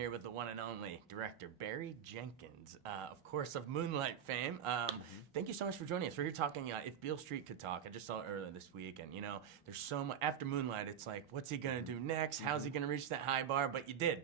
here with the one and only director, Barry Jenkins, of course, of Moonlight fame. Thank you so much for joining us. We're here talking, If Beale Street Could Talk. I just saw it earlier this week, and, you know, there's so much, after Moonlight, it's like, what's he going to do next? How's he going to reach that high bar? But you did.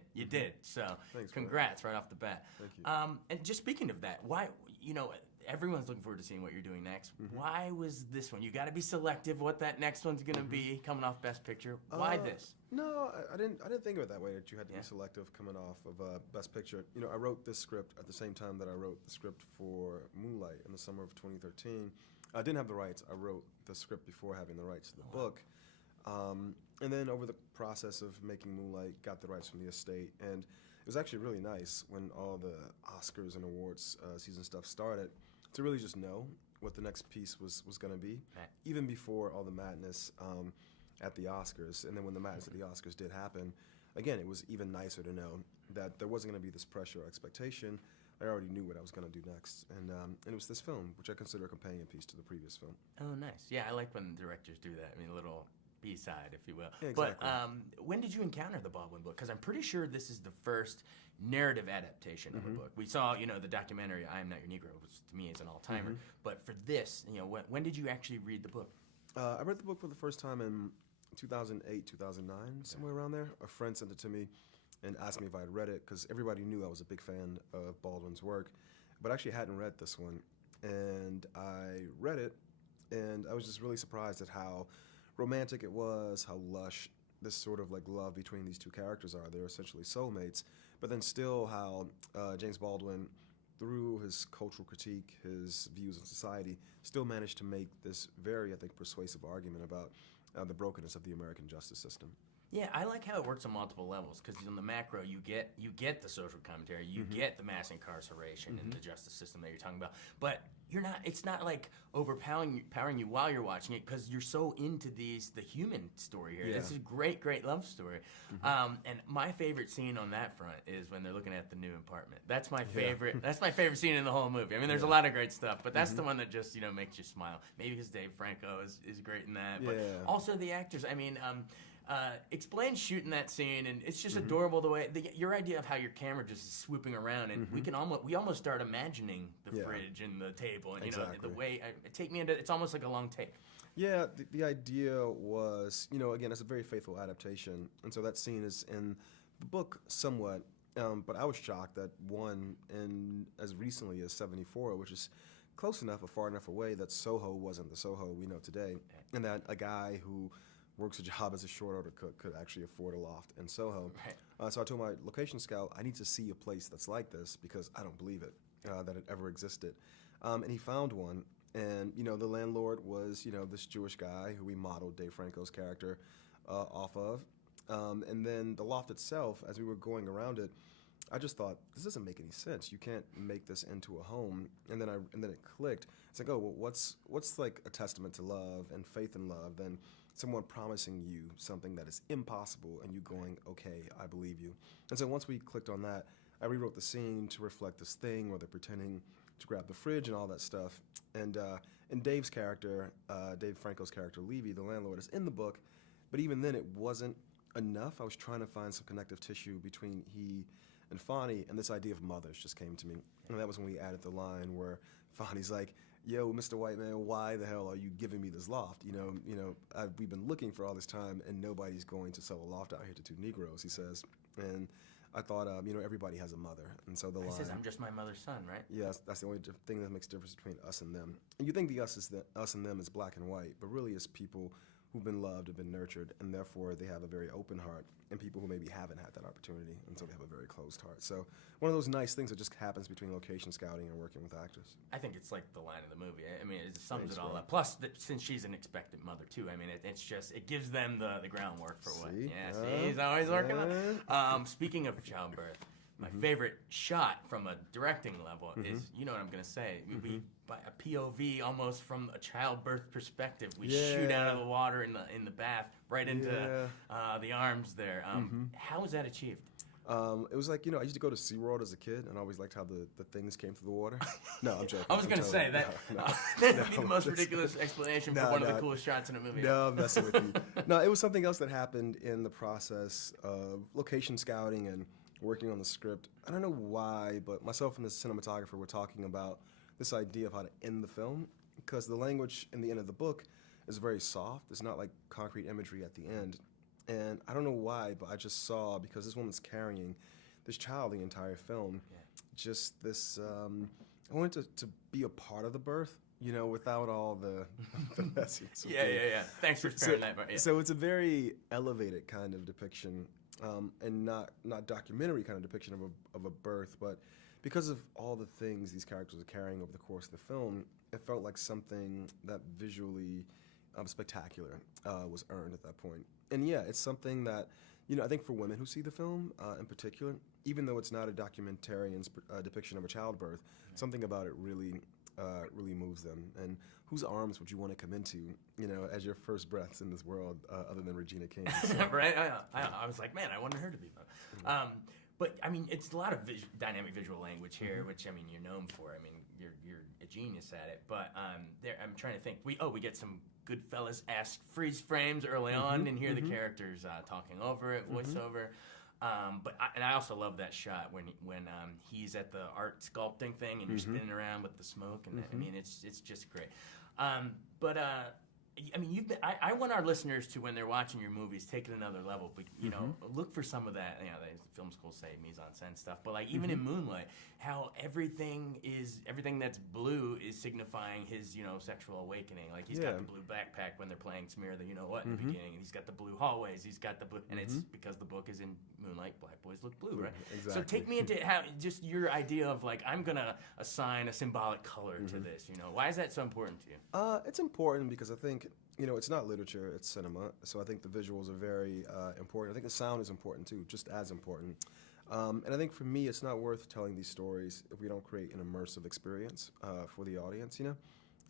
So, thanks, congrats right off the bat. Thank you. And just speaking of that, why, you know, everyone's looking forward to seeing what you're doing next. Why was this one? You got to be selective what that next one's going to be coming off Best Picture. Why this? No, I didn't think of it that way, that you had to be selective coming off of Best Picture. You know, I wrote this script at the same time that I wrote the script for Moonlight in the summer of 2013. I didn't have the rights. I wrote the script before having the rights to the book. And then over the process of making Moonlight, got the rights from the estate. And it was actually really nice when all the Oscars and awards season stuff started to really just know what the next piece was going to be, even before all the madness at the Oscars. And then when the madness at the Oscars did happen, again, it was even nicer to know that there wasn't going to be this pressure or expectation. I already knew what I was going to do next. And it was this film, which I consider a companion piece to the previous film. Oh, nice. Yeah, I like when directors do that. I mean, a little B-side, if you will. Yeah, exactly. But when did you encounter the Baldwin book? Because I'm pretty sure this is the first narrative adaptation of a book. We saw, you know, the documentary I Am Not Your Negro, which to me is an all-timer. But for this, you know, when did you actually read the book? I read the book for the first time in 2008, 2009, somewhere around there. A friend sent it to me and asked me if I had read it, because everybody knew I was a big fan of Baldwin's work, but I actually hadn't read this one. And I read it, and I was just really surprised at how romantic it was, how lush this sort of like love between these two characters are. They're essentially soulmates, but then still how James Baldwin, through his cultural critique, his views on society, still managed to make this very, I think, persuasive argument about the brokenness of the American justice system. Yeah, I like how it works on multiple levels, because on the macro, you get the social commentary, you get the mass incarceration and the justice system that you're talking about, but it's not like overpowering you while you're watching it, because you're so into the human story here. Yeah. This is a great love story. And my favorite scene on that front is when they're looking at the new apartment. That's my favorite. That's my favorite scene in the whole movie. I mean, there's a lot of great stuff, but that's the one that just, you know, makes you smile. Maybe because Dave Franco is great in that, but also the actors. I mean, explain shooting that scene, and it's just adorable the way your idea of how your camera just is swooping around, and we almost start imagining the fridge and the table, and you know the way take me into. It's almost like a long take. Yeah, the idea was, you know, again, it's a very faithful adaptation, and so that scene is in the book somewhat, but I was shocked that one, and as recently as '74, which is close enough or far enough away, that Soho wasn't the Soho we know today, and that a guy who works a job as a short order cook could actually afford a loft in Soho. So I told my location scout, I need to see a place that's like this, because I don't believe it, that it ever existed. And he found one, and, you know, the landlord was, you know, this Jewish guy who we modeled Dave Franco's character off of. And then the loft itself, as we were going around it, I just thought, this doesn't make any sense. You can't make this into a home. And then it clicked. It's like, oh, well, what's like a testament to love and faith in love than someone promising you something that is impossible and you going, okay, I believe you. And so once we clicked on that, I rewrote the scene to reflect this thing where they're pretending to grab the fridge and all that stuff. And Dave's character, Dave Franco's character, Levy, the landlord, is in the book, but even then it wasn't enough. I was trying to find some connective tissue between he and Fonny, and this idea of mothers just came to me. And that was when we added the line where Fonny's like, yo, Mr. White Man, why the hell are you giving me this loft? You know, we've been looking for all this time, and nobody's going to sell a loft out here to two Negroes, he says. And I thought, you know, everybody has a mother. And so the line... He says, I'm just my mother's son, right? Yes, that's the only thing that makes a difference between us and them. And you think the us and them is black and white, but really it's people who've been loved, have been nurtured, and therefore they have a very open heart, and people who maybe haven't had that opportunity, and so they have a very closed heart. So one of those nice things that just happens between location scouting and working with actors. I think it's like the line of the movie. I mean, it sums it all up. Plus, since she's an expectant mother too, I mean, it's just, it gives them the groundwork for what. See, he's always working on. Speaking of childbirth, my favorite shot from a directing level is, you know what I'm gonna say, we by a POV almost from a childbirth perspective. We shoot out of the water in the bath right into the arms there. How was that achieved? It was like, you know, I used to go to SeaWorld as a kid, and I always liked how the things came through the water. No, I'm joking. I was going to say that. That'd be the most ridiculous explanation for one of the coolest shots in a movie. No, I'm messing with you. No, it was something else that happened in the process of location scouting and working on the script, I don't know why, but myself and the cinematographer were talking about this idea of how to end the film, because the language in the end of the book is very soft. It's not like concrete imagery at the end. And I don't know why, but I just saw, because this woman's carrying this child the entire film, just this, I wanted to be a part of the birth, you know, without all the messiness. Yeah. Thanks for sharing that. But, So it's a very elevated kind of depiction, and not documentary kind of depiction of a birth, but because of all the things these characters are carrying over the course of the film, it felt like something that visually spectacular was earned at that point. And yeah, it's something that, you know, I think for women who see the film in particular, even though it's not a documentarian's depiction of a childbirth, something about it really moves them. And whose arms would you want to come into, you know, as your first breaths in this world, other than Regina King? So. Right? I was like, man, I wanted her to be. But I mean, it's a lot of dynamic visual language here, which I mean, you're known for. I mean, you're a genius at it. But I'm trying to think. We get some Goodfellas-esque freeze frames early on, and hear the characters talking over it, voiceover. But I also love that shot when he's at the art sculpting thing and you're spinning around with the smoke, and I mean, it's just great. I mean, I want our listeners to, when they're watching your movies, take it another level. But you know, look for some of that. You know, the film schools say mise-en-scène stuff, but like even in Moonlight, how everything that's blue is signifying his, you know, sexual awakening. Like he's got the blue backpack when they're playing Smear the You Know What in the beginning, and he's got the blue hallways. He's got the blue, and it's because the book is in Moonlight. Black boys look blue, right? Exactly. So take me into how just your idea of like, I'm gonna assign a symbolic color to this. You know, why is that so important to you? It's important because I think, you know, it's not literature, it's cinema. So I think the visuals are very important. I think the sound is important too, just as important. And I think for me, it's not worth telling these stories if we don't create an immersive experience for the audience, you know?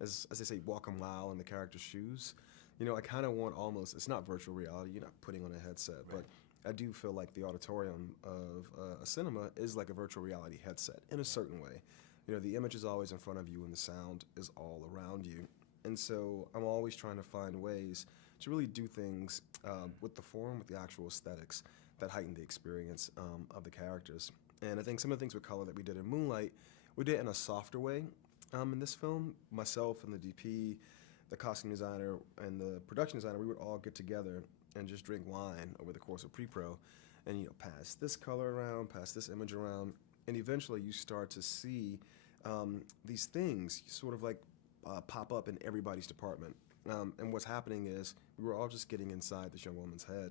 As they say, walk a mile in the character's shoes. You know, I kind of want almost, it's not virtual reality, you're not putting on a headset, but I do feel like the auditorium of a cinema is like a virtual reality headset in a certain way. You know, the image is always in front of you and the sound is all around you. And so I'm always trying to find ways to really do things with the form, with the actual aesthetics that heighten the experience of the characters. And I think some of the things with color that we did in Moonlight, we did it in a softer way in this film. Myself and the DP, the costume designer, and the production designer, we would all get together and just drink wine over the course of pre-pro and, you know, pass this color around, pass this image around, and eventually you start to see these things sort of like pop up in everybody's department. And what's happening is we were all just getting inside this young woman's head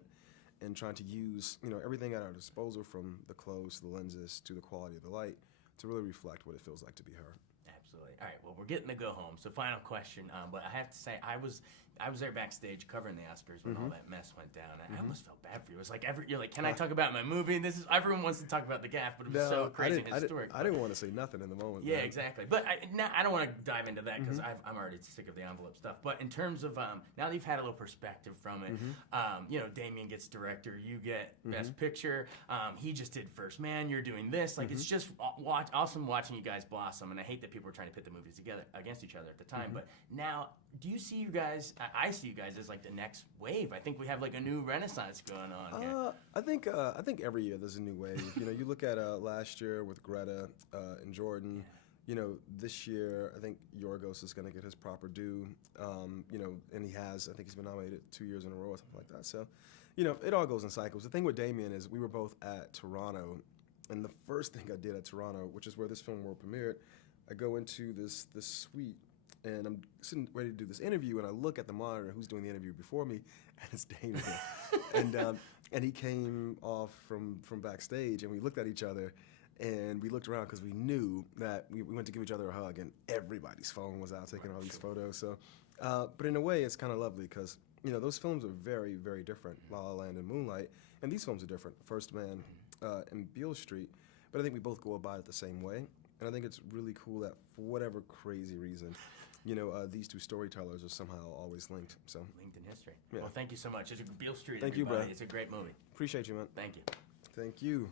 and trying to use, you know, everything at our disposal, from the clothes to the lenses to the quality of the light, to really reflect what it feels like to be her. Absolutely. All right, well, we're getting to go home. So final question, but I have to say, I was there backstage covering the Oscars when all that mess went down. I almost felt bad for you. It was like, you're like, can I talk about my movie? And everyone wants to talk about the gaffe, but it was so crazy and historic. I didn't want to say nothing in the moment. Yeah, exactly. But I don't want to dive into that because I'm already sick of the envelope stuff. But in terms of, now that you've had a little perspective from it, you know, Damien gets director, you get best picture. He just did First Man, you're doing this. Like, it's just awesome watching you guys blossom. And I hate that people were trying to pit the movies together against each other at the time. But now, do you see you guys, I see you guys as like the next wave. I think we have like a new renaissance going on here. I think every year there's a new wave. You know, you look at last year with Greta and Jordan. You know, this year I think Yorgos is going to get his proper due. You know, and I think he's been nominated 2 years in a row or something like that. So, you know, it all goes in cycles. The thing with Damien is we were both at Toronto, and the first thing I did at Toronto, which is where this film world premiered, I go into this suite. And I'm sitting ready to do this interview, and I look at the monitor, who's doing the interview before me, and it's Damien. and he came off from backstage, and we looked at each other, and we looked around because we knew that we went to give each other a hug, and everybody's phone was out taking all these photos. So, but in a way, it's kind of lovely because, you know, those films are very, very different, La La Land and Moonlight, and these films are different, First Man and Beale Street, but I think we both go about it the same way, and I think it's really cool that for whatever crazy reason, you know, these two storytellers are somehow always linked. So Linked in history. Yeah. Well, thank you so much. It's Beale Street. Thank you, bro. It's a great movie. Appreciate you, man. Thank you. Thank you.